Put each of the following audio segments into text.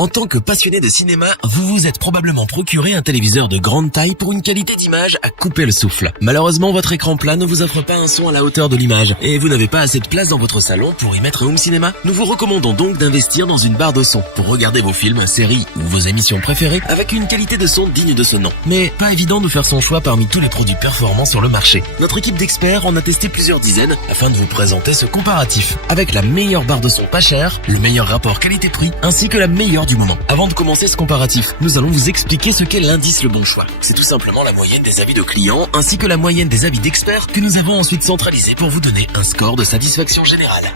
En tant que passionné de cinéma, vous vous êtes probablement procuré un téléviseur de grande taille pour une qualité d'image à couper le souffle. Malheureusement, votre écran plat ne vous offre pas un son à la hauteur de l'image et vous n'avez pas assez de place dans votre salon pour y mettre un home cinéma. Nous vous recommandons donc d'investir dans une barre de son pour regarder vos films, séries ou vos émissions préférées avec une qualité de son digne de ce nom. Mais pas évident de faire son choix parmi tous les produits performants sur le marché. Notre équipe d'experts en a testé plusieurs dizaines afin de vous présenter ce comparatif avec la meilleure barre de son pas chère, le meilleur rapport qualité-prix ainsi que la meilleure du moment. Avant de commencer ce comparatif, nous allons vous expliquer ce qu'est l'indice Le Bon Choix. C'est tout simplement la moyenne des avis de clients ainsi que la moyenne des avis d'experts que nous avons ensuite centralisé pour vous donner un score de satisfaction générale.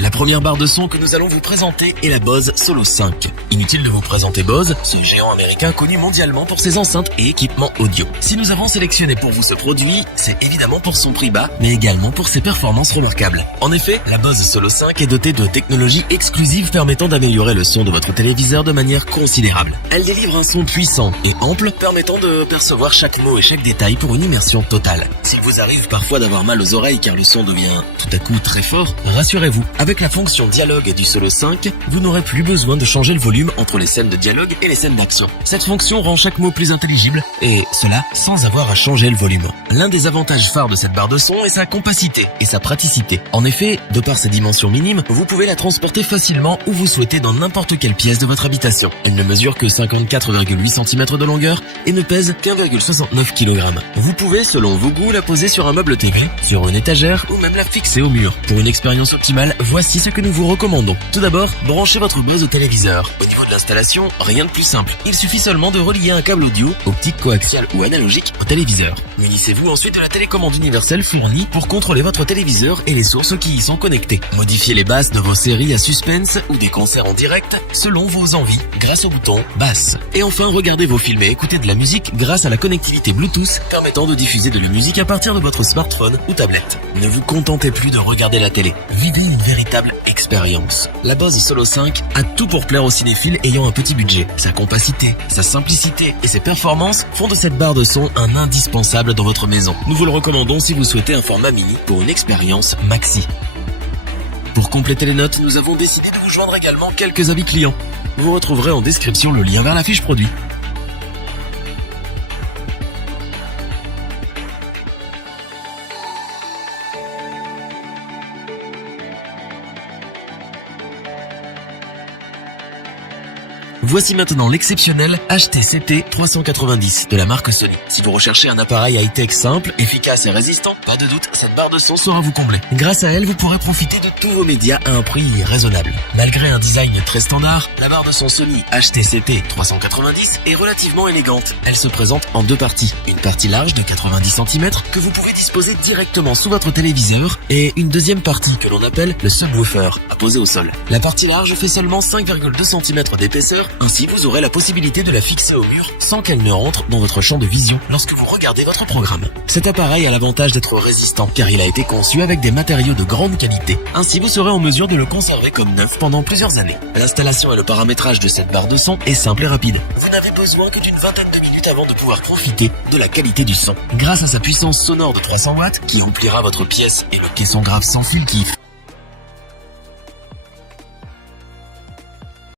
La première barre de son que nous allons vous présenter est la Bose Solo 5. Inutile de vous présenter Bose, ce géant américain connu mondialement pour ses enceintes et équipements audio. Si nous avons sélectionné pour vous ce produit, c'est évidemment pour son prix bas, mais également pour ses performances remarquables. En effet, la Bose Solo 5 est dotée de technologies exclusives permettant d'améliorer le son de votre téléviseur de manière considérable. Elle délivre un son puissant et ample, permettant de percevoir chaque mot et chaque détail pour une immersion totale. S'il vous arrive parfois d'avoir mal aux oreilles car le son devient tout à coup très fort, rassurez-vous, avec la fonction dialogue du Solo 5, vous n'aurez plus besoin de changer le volume entre les scènes de dialogue et les scènes d'action. Cette fonction rend chaque mot plus intelligible, et cela sans avoir à changer le volume. L'un des avantages phares de cette barre de son est sa compacité et sa praticité. En effet, de par ses dimensions minimes, vous pouvez la transporter facilement où vous souhaitez dans n'importe quelle pièce de votre habitation. Elle ne mesure que 54,8 cm de longueur et ne pèse qu'1,69 kg. Vous pouvez, selon vos goûts, la poser sur un meuble TV, sur une étagère ou même la fixer au mur. Pour une expérience optimale, voici ce que nous vous recommandons. Tout d'abord, branchez votre Bose au téléviseur. Au niveau de l'installation, rien de plus simple. Il suffit seulement de relier un câble audio, optique, coaxial ou analogique au téléviseur. Munissez-vous ensuite de la télécommande universelle fournie pour contrôler votre téléviseur et les sources qui y sont connectées. Modifiez les basses de vos séries à suspense ou des concerts en direct selon vos envies grâce au bouton basse. Et enfin, regardez vos films et écoutez de la musique grâce à la connectivité Bluetooth permettant de diffuser de la musique à partir de votre smartphone ou tablette. Ne vous contentez plus de regarder la télé. Vivez une véritable expérience. La Bose Solo 5 a tout pour plaire aux cinéphiles ayant un petit budget. Sa compacité, sa simplicité et ses performances font de cette barre de son un indispensable dans votre maison. Nous vous le recommandons si vous souhaitez un format mini pour une expérience maxi. Pour compléter les notes, nous avons décidé de vous joindre également quelques avis clients. Vous retrouverez en description le lien vers la fiche produit. Voici maintenant l'exceptionnel HTCT 390 de la marque Sony. Si vous recherchez un appareil high-tech simple, efficace et résistant, pas de doute, cette barre de son saura vous combler. Grâce à elle, vous pourrez profiter de tous vos médias à un prix raisonnable. Malgré un design très standard, la barre de son Sony HTCT 390 est relativement élégante. Elle se présente en deux parties. Une partie large de 90 cm que vous pouvez disposer directement sous votre téléviseur et une deuxième partie que l'on appelle le subwoofer, à poser au sol. La partie large fait seulement 5,2 cm d'épaisseur. Ainsi, vous aurez la possibilité de la fixer au mur sans qu'elle ne rentre dans votre champ de vision lorsque vous regardez votre programme. Cet appareil a l'avantage d'être résistant car il a été conçu avec des matériaux de grande qualité. Ainsi, vous serez en mesure de le conserver comme neuf pendant plusieurs années. L'installation et le paramétrage de cette barre de son est simple et rapide. Vous n'avez besoin que d'une vingtaine de minutes avant de pouvoir profiter de la qualité du son. Grâce à sa puissance sonore de 300 watts qui remplira votre pièce et le caisson grave sans fil qui